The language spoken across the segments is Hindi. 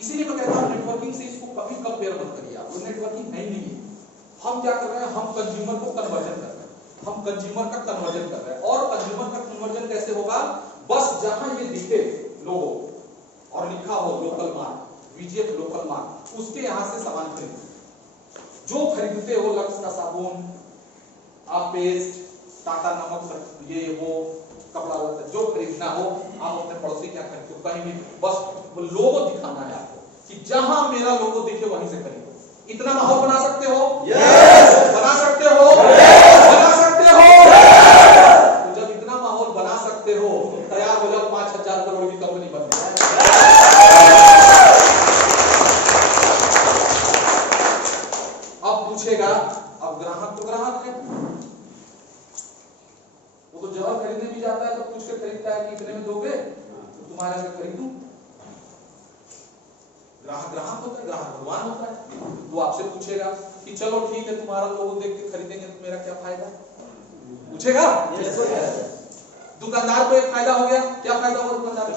इसीलिए मैं कहता हूं नेटवर्किंग से इसको कभी कंपेयर मत करिए आप, नेटवर्किंग है ही नहीं है। हम क्या कर रहे हैं, हम कंज्यूमर को कन्वर्जन कर रहे हैं, हम कंज्यूमर का कन्वर्जन कर रहे हैं। और कंज्यूमर का कन्वर्जन कैसे होगा, बस जहां ये दिखे लोगो और लिखा हो local mark, VGF local mark, उसके यहां से सामान खरीदो। जो खरीदते हो लक्स का साबुन, आप पेस्ट, टाटा नमक, ये वो कपड़ा लता, जो खरीदना हो आप अपने पड़ोसी क्या खरीदते हो, कहीं भी बस वो लोगो दिखाना है आपको कि जहां मेरा लोगो दिखे वहीं से खरीदो। इतना माहौल बना सकते हो? yes! बना सकते हो? yes! बना सकते हो? yes! तो जब इतना माहौल बना सकते हो तो तैयार हो जाओ 5,000 करोड़ की कंपनी बनने। अब पूछेगा, अब ग्राहक तो ग्राहक है, वो तो जब खरीदने भी जाता है तो पूछ के खरीदता है कि इतने में दोगे तो तुम्हारे से खरीदूं। ग्राहक ग्राहक होता है, ग्राहक भगवान होता है। वो आपसे पूछेगा कि चलो ठीक है तुम्हारा लोगो देख के खरीदेंगे तो मेरा क्या फायदा, पूछेगा। दुकानदार को एक फायदा हो गया, क्या फायदा हुआ दुकानदार को,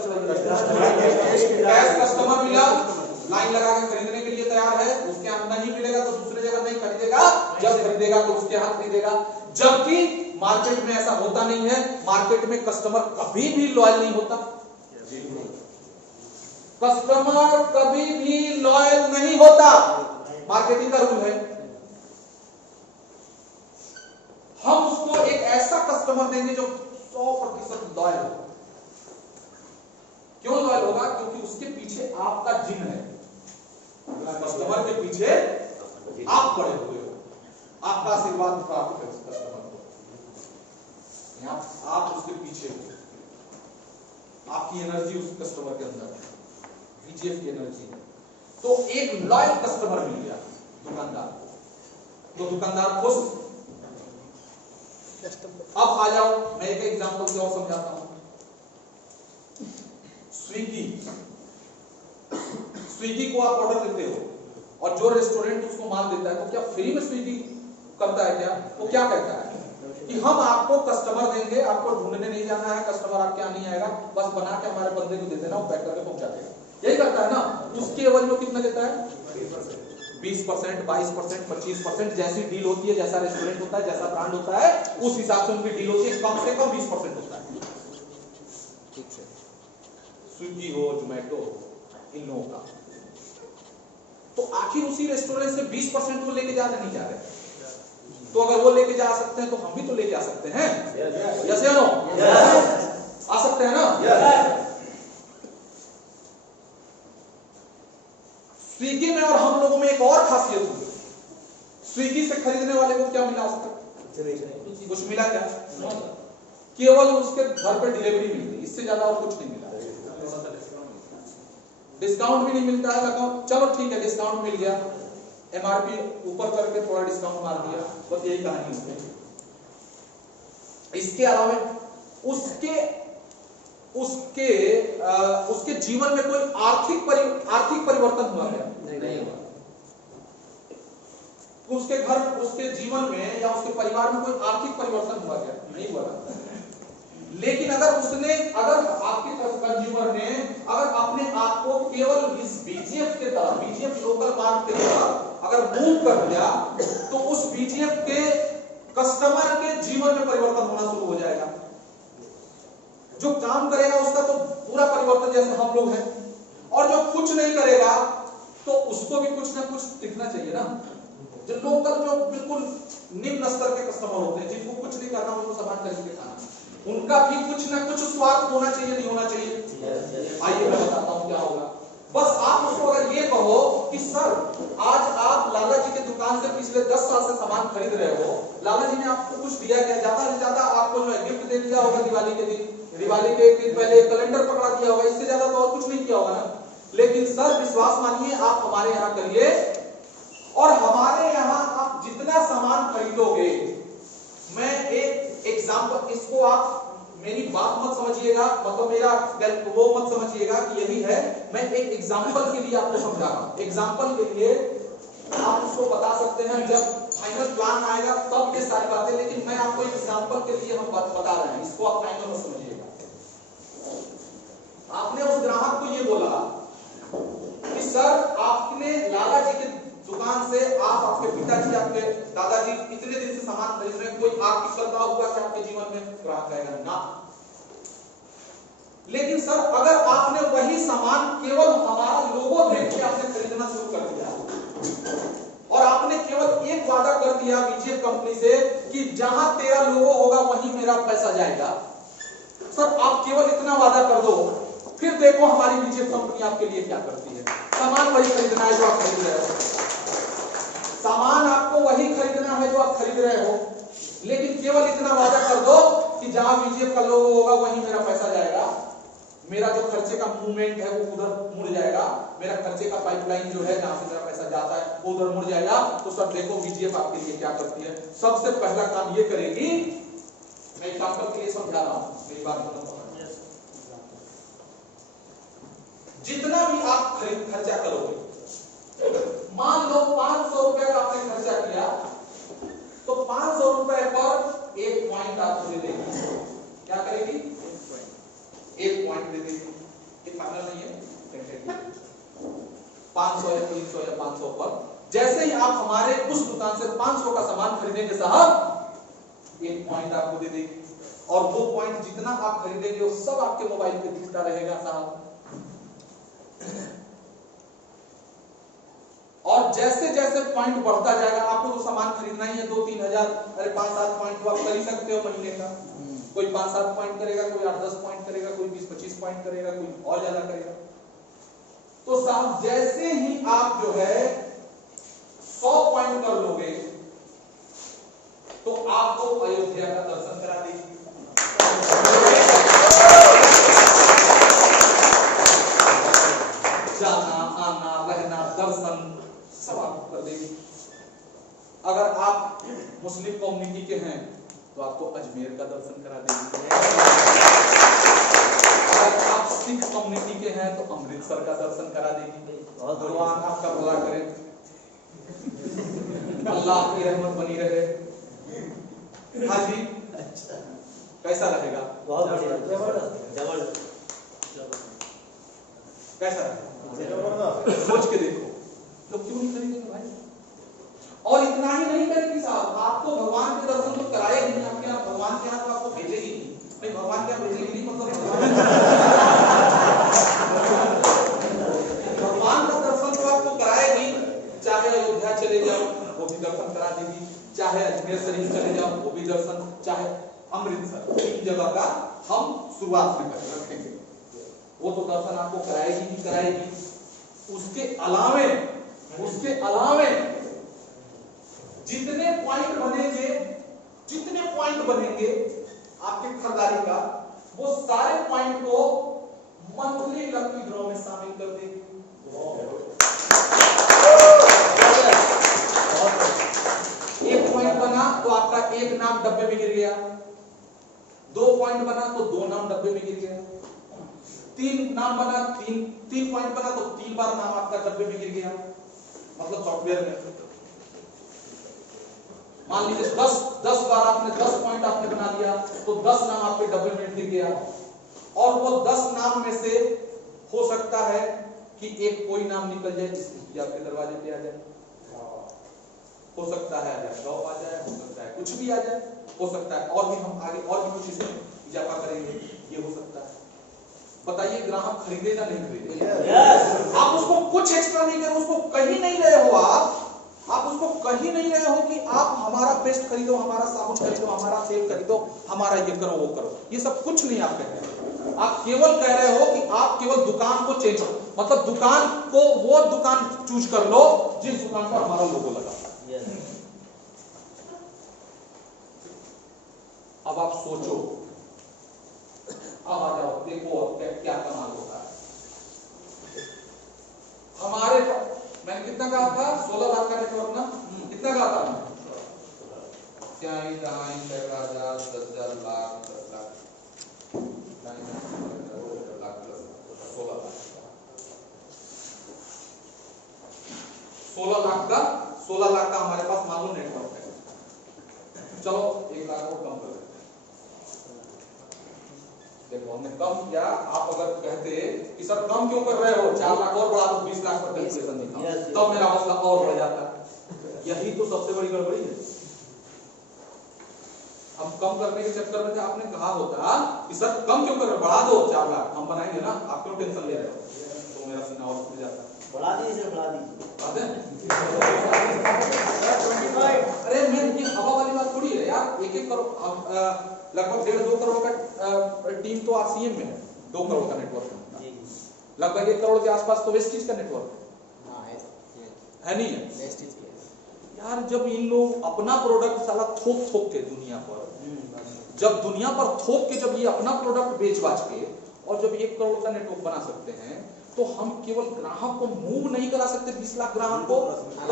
कैश कस्टमर मिला, लाइन लगा के खरीदने के लिए तैयार है, उसके यहाँ नहीं मिलेगा तो दूसरे जगह नहीं खरीदेगा, जब खरीदेगा तो उसके यहाँ खरीदेगा। जबकि मार्केट में ऐसा होता नहीं है, मार्केट में कस्टमर कभी भी लॉयल नहीं होता, कस्टमर कभी भी लॉयल नहीं होता, मार्केटिंग का रूल है। हम उसको एक ऐसा कस्टमर देंगे जो 100% लॉयल होगा। क्यों लॉयल होगा, क्योंकि उसके पीछे आपका जिन है, कस्टमर के पीछे आप पड़े हुए हो, आपका आशीर्वाद प्राप्त है उस कस्टमर को, आप उसके पीछे हो, आपकी एनर्जी उस कस्टमर के अंदर है, वीजीएफ की एनर्जी है। तो एक लॉयल कस्टमर मिल गया दुकानदार को, तो दुकानदार खुश। अब आ जाओ, मैं एक एग्जांपल से और समझाता हूं। स्विगी को आप ऑर्डर देते हो और जो रेस्टोरेंट उसको माल देता है तो क्या फ्री में स्विगी करता है क्या? वो क्या कहता है कि हम आपको कस्टमर देंगे, आपको ढूंढने नहीं जाना है, कस्टमर आपके यहाँ नहीं आएगा, बस बना के हमारे बंदे को दे देना, वो पैक करके पहुंचा देगा, यही करता है ना। उसके एवज में कितना देता है? 20%, 22%, 25%, जैसी डील होती है, जैसा रेस्टोरेंट होता है, जैसा ब्रांड होता है, उस हिसाब से उनकी डील होती है। कम से कम 20% होता है। ठीक है, स्विगी हो, जोमेटो हो, इन लोगों का तो आखिर उसी रेस्टोरेंट से 20% को लेके जा नहीं जा रहे। तो अगर वो लेके जा सकते हैं तो हम भी तो लेके आ सकते हैं, यस या नो? आ सकते हैं ना? स्विगी में और हम लोगों में एक और खासियत हुई, स्विगी से खरीदने वाले को क्या मिला? कुछ मिला क्या? केवल उसके घर पर डिलीवरी मिल गई, इससे ज्यादा और कुछ नहीं मिला। डिस्काउंट भी नहीं मिलता है, लगाओ चलो ठीक है डिस्काउंट मिल गया, एमआरपी ऊपर करके थोड़ा डिस्काउंट मार दिया, बस यही कहानी होती है। इसके अलावा उसके जीवन में कोई आर्थिक परिवर्तन हुआ क्या? नहीं हुआ। उसके घर, उसके जीवन में या उसके परिवार में कोई आर्थिक परिवर्तन हुआ क्या? नहीं हुआ। लेकिन अगर आपके कंज्यूमर ने अगर अपने आप को केवल इस बीजीएफ के तरफ, बीजीएफ लोकल मार्क के तरफ अगर मूव कर दिया तो उस बीजीएफ के कस्टमर के जीवन में परिवर्तन होना शुरू हो जाएगा। जो काम करेगा उसका तो पूरा परिवर्तन जैसे हम लोग हैं, और जो कुछ नहीं करेगा तो उसको भी कुछ ना कुछ दिखना चाहिए ना। जो लोकल, जो बिल्कुल निम्न स्तर के कस्टमर होते हैं, जिनको कुछ नहीं करना, उनको सामान खरीद के खाना, उनका भी कुछ ना कुछ स्वार्थ होना चाहिए, नहीं होना चाहिए? आइए मैं बताता हूं क्या होगा। बस आप उसको अगर ये कहो कि सर आज आप लाला जी के दुकान से पिछले 10 साल से सामान खरीद रहे हो, लाला जी ने आपको कुछ दिया क्या? ज्यादा से ज्यादा आपको जो है गिफ्ट दे दिया होगा, दिवाली के दिन, दिवाली के एक दिन पहले कैलेंडर पकड़ा दिया होगा, इससे ज्यादा तो और कुछ नहीं किया होगा ना। लेकिन सर विश्वास मानिए, आप हमारे यहाँ करिए और हमारे यहाँ आप जितना सामान खरीदोगे, मैं एक एग्जाम्पल, इसको आप मेरी बात मत समझिएगा, मतलब मेरा वो मत समझिएगा कि यही है, मैं एक एग्जाम्पल के लिए आपको समझा रहा हूं। एग्जाम्पल के लिए आप उसको बता सकते हैं, जब फाइनल प्लान आएगा तब ये सारी बातें, लेकिन मैं आपको एग्जाम्पल के लिए हम बता रहे हैं, इसको आप फाइनल मत समझिएगा। आपने उस ग्राहक को ये बोला कि सर लेकिन सर अगर आपने वही सामान केवल हमारा लोगो देख के आपने खरीदना शुरू कर दिया और आपने केवल एक वादा कर दिया बीजेपी कंपनी से कि जहां तेरा लोगो होगा वहीं मेरा पैसा जाएगा, सर आप केवल इतना वादा कर दो, फिर देखो हमारी बीजेपी कंपनी आपके लिए क्या करती है। सामान वही खरीदना है जो आप खरीद रहे हो, सामान आपको वही खरीदना है जो आप खरीद रहे हो, लेकिन केवल इतना वादा कर दो कि जहां बीजेपी का लोगो होगा वहीं मेरा पैसा जाएगा, मेरा जो खर्चे का मूवमेंट है वो उधर मुड़ जाएगा, मेरा खर्चे का पाइपलाइन जो है जहां से मेरा पैसा जाता है वो उधर मुड़ जाएगा। तो सर देखो बीजेपी आपके लिए क्या करती है। सबसे पहला काम ये करेगी, मैं एग्जांपल के लिए समझा रहा हूं, मेरी बात सुनो। जितना भी आप खर्चा करोगे, मान लो 500 रुपए का आपने खर्चा किया, तो 500 रुपए पर एक पॉइंट आपको दे देगी। क्या करेगी? एक पॉइंट दे देगी। ये फाइनल नहीं है, 500 या 300 या 500 पर जैसे ही आप हमारे उस दुकान से 500 का सामान खरीदेंगे साहब, एक पॉइंट आपको दे देगी और वो पॉइंट जितना आप खरीदेंगे वो सब आपके मोबाइल पे दिखता रहेगा साहब। और जैसे जैसे पॉइंट बढ़ता जाएगा, आपको तो सामान खरीदना ही है 2-3 हजार, अरे 5-7 पॉइंट तो आप कर ही सकते हो महीने का। कोई 5-7 पॉइंट करेगा, कोई 8-10 पॉइंट करेगा, कोई 20-25 पॉइंट करेगा, कोई और ज्यादा करेगा। तो साहब जैसे ही आप जो है 100 पॉइंट कर लोगे तो आपको अयोध्या का दर्शन करा देगी। जाना आना रहना दर्शन सब आपको कर देगी। अगर आप मुस्लिम कम्युनिटी के हैं तो आपको अजमेर का दर्शन करा देगी। अगर आप सिख कम्युनिटी के हैं तो अमृतसर का दर्शन करा देगी। भगवान आपका भला करे, अल्लाह की रहमत बनी रहे। हाँ जी, कैसा रहेगा? बहुत बढ़िया, जबरदस्त, कैसा रहेगा? सोच के देखो, तो क्यों नहीं करेंगे भाई? और इतना ही नहीं करेगी साहब, आपको भगवान के दर्शन तो कराएगी नहीं, आपके यहाँ भगवान के यहाँ तो आपको भेजेगी नहीं, भगवान के यहाँ भेजेगी नहीं मतलब भगवान का दर्शन तो आपको कराएगी। चाहे अयोध्या चले जाओ वो भी दर्शन करा देगी, चाहे अजमेर शरीफ चले जाओ वो भी दर्शन, चाहे अमृतसर, 3 जगह का हम शुरुआत में रखेंगे, वो तो दर्शन आपको कराएगी ही कराएगी। उसके अलावे जितने पॉइंट बनेंगे आपके खरीदारी का, वो सारे पॉइंट को मंथली लकी ड्रॉ में शामिल कर देगी। एक पॉइंट बना तो आपका एक नाम डब्बे में गिर गया, 2 पॉइंट बना तो 2 नाम डब्बे में गिर गया, 3 नाम बना 3 पॉइंट बना तो 3 बार नाम आपका डब्बे में गिर गया। मतलब सॉफ्टवेयर में मान लीजिए 10 बार आपने 10 पॉइंट आपने बना दिया तो 10 नाम आपके डब्बे में गिर गया, और वो 10 नाम में से हो सकता है कि एक कोई नाम निकल जाए जिसकी आपके दरवाजे पे आ जाए, हो सकता है लैपटॉप आ जाए, हो सकता है कुछ भी आ जाए, हो सकता है और भी हम आगे और भी कुछ इसमें इजाफा करेंगे, ये हो सकता है। बताइए ग्राहक खरीदेगा नहीं खरीदेगा? आप उसको कुछ एक्स्ट्रा नहीं करो, उसको कहीं नहीं रहे हो, आप उसको कहीं नहीं रहे हो कि आप हमारा पेस्ट खरीदो, हमारा साबुन खरीदो, हमारा तेल खरीदो, हमारा ये करो वो करो, ये सब कुछ नहीं आप कह रहे हैं। आप केवल कह रहे हो कि आप केवल दुकान को चेंज करो, मतलब दुकान को वो दुकान चूज कर लो जिस दुकान पर हमारा लोगो लगा। अब आप सोचो, अब आ जाओ, देखो अब क्या कमाल होता है। हमारे मैंने कितना कहा था? 16 लाख का नेटवर्क ना, कितना कहा था? 16 लाख का हमारे पास मान लो नेटवर्क है। चलो 1 लाख को कम कर देते हैं। देखो हमने कम किया, आप अगर कहते कि सर कम क्यों कर रहे हो, 4 लाख और बढ़ा दो, 20 लाख पर कैलकुलेशन दिखाओ, तब मेरा हौसला और बढ़ जाता। यही तो सबसे बड़ी गड़बड़ी है। हम कम करने के चक्कर में थे, आपने कहा होता कि सर कम क्यों कर रहे हो, बढ़ा दो 4 लाख, हम बनाएंगे ना, आप क्यों टेंशन ले रहे हो, तो मेरा सीना और खुल जाता। बढ़ा दीजिए, बढ़ा दीजिए। अरे मैं ये हवा वाली बात थोड़ी है यार, 1-1 करोड़ लगभग 1.5-2 करोड़ का टीम तो आरसीएम में है, 2 करोड़ का नेटवर्क है, लगभग 1 करोड़ के आसपास तो वेस्टिज का नेटवर्क है नहीं है यार। जब इन लोग अपना प्रोडक्ट साला थोप के दुनिया पर, जब दुनिया पर थोप के जब ये अपना प्रोडक्ट बेच बाच के और जब 1 करोड़ का नेटवर्क बना सकते हैं, तो हम केवल ग्राहक को मूव नहीं करा सकते, 20 लाख ग्राहक को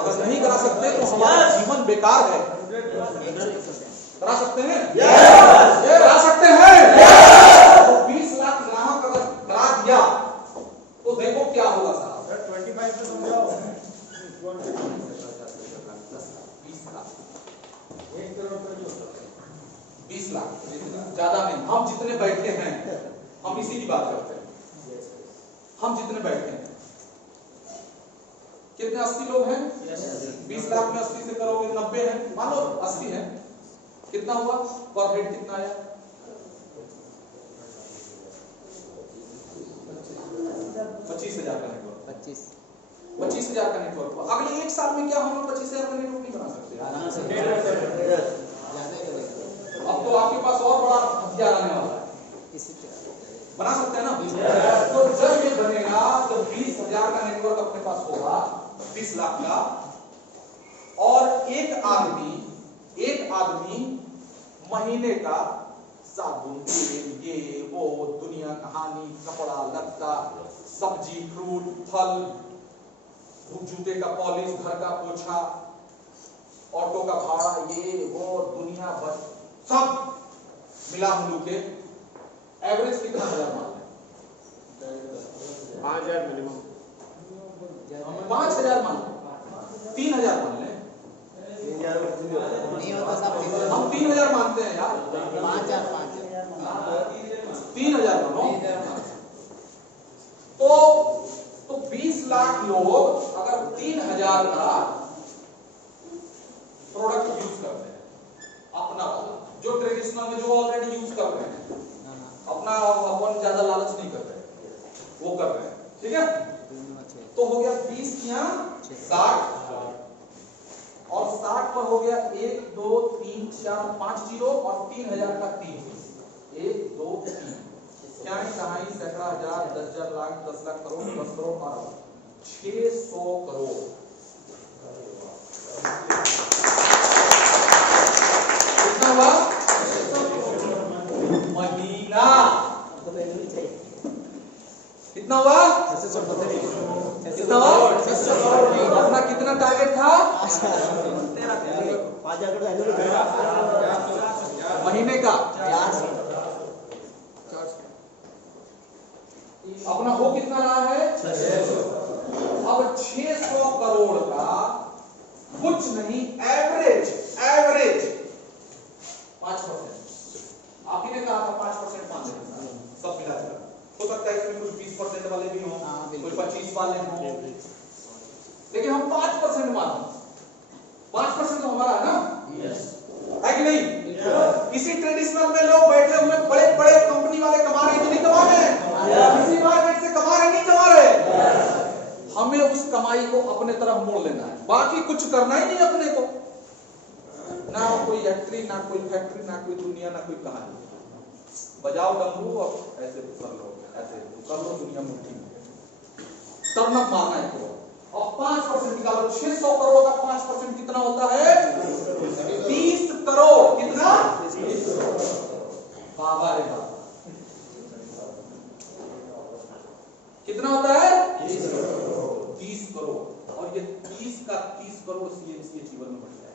अगर नहीं करा सकते तो हमारा जीवन बेकार है। करा सकते हैं, करा सकते हैं। तो 20 लाख ग्राहक अगर करा दिया तो देखो क्या होगा साहब। 25 पे तुम जाओ 20 लाख ज्यादा नहीं, हम जितने बैठे हैं हम इसी की बात करते हैं, हम जितने बैठे हैं कितने 80 लोग हैं, 20 लाख में 80 से करोगे 90 हैं, मान लो 80 है, कितना हुआ पर हेड, कितना आया 25,000 का नेटवर्क, 25,000 का नेटवर्क हुआ। अगले 1 साल में क्या हम लोग 25,000 का नेटवर्क नहीं बना सकते? अब तो आपके पास और बड़ा हथियार आने वाला है, बना सकते हैं ना। तो जब ये बनेगा, जब 20,000 का नेटवर्क अपने पास होगा 20 लाख का, और एक आदमी महीने का साबुन, तेल, ये वो दुनिया कहानी, कपड़ा लत्ता, सब्जी फ्रूट फल, जूते का पॉलिश, घर का पोछा, ऑटो का भाड़ा, ये वो दुनिया भर सब मिला मिलू के एवरेज कितना 1000 मान लें, 5000 मिनिमम, 5000 मान लें, 3000 मान लें, नहीं होता साहब, हम 3000 मानते हैं यार, 3000 मानो। तो 20 लाख लोग अगर 3000 का प्रोडक्ट यूज करते हैं अपना वाला, जो ट्रेडिशनल में जो ऑलरेडी यूज कर रहे हैं, अपना अपन ज्यादा लालच नहीं कर रहे, वो कर रहे हैं, ठीक है। तो हो गया 20 या 60, और 60 पर हो गया 1 2 3 4 5 जीरो, और 3000 का 3, 1 2 3, क्या है, कहाई, सैकड़ा, हजार, 10,000 लाख, 10 लाख करोड़, 10 करोड़, 600 करोड़। कितना हुआ महीना, कितना हुआ, कितना हुआ, अपना कितना टारगेट था, महीने का अपना हो कितना रहा है, अब 600 करोड़ का कुछ नहीं, एवरेज 5%, आप ही ने कहा था 5% मान लेना सब मिलाकर, हो सकता है इसमें कुछ 20% वाले भी हों, कोई 25 वाले हों, लेकिन हम 5% मानो, 5% तो हमारा है ना, है कि नहीं। इसी ट्रेडिशनल में लोग बैठे हुए बड़े बड़े कंपनी वाले कमा रहे हैं, नहीं कमा रहे हैं, इसी मार्केट से कमा रहे, नहीं कमा रहे। हमें उस कमाई को अपने तरफ मोड़ लेना है, बाकी कुछ करना ही नहीं अपने को, ना कोई फैक्ट्री, ना कोई फैक्ट्री, ना कोई दुनिया, ना कोई कहानी। बजाओ डमरू और ऐसे कर लो, ऐसे कर लो, दुनिया मुट्ठी में, टर्नअप मारना है तो। और 5% निकालो, 600 करोड़ का 5% कितना होता है, 30 करोड़, कितना, बाबा रे बाबा, कितना होता है 30 करोड़, और ये 30 का 30 करोड़ सीएमसी जीवन में बढ़ जाए।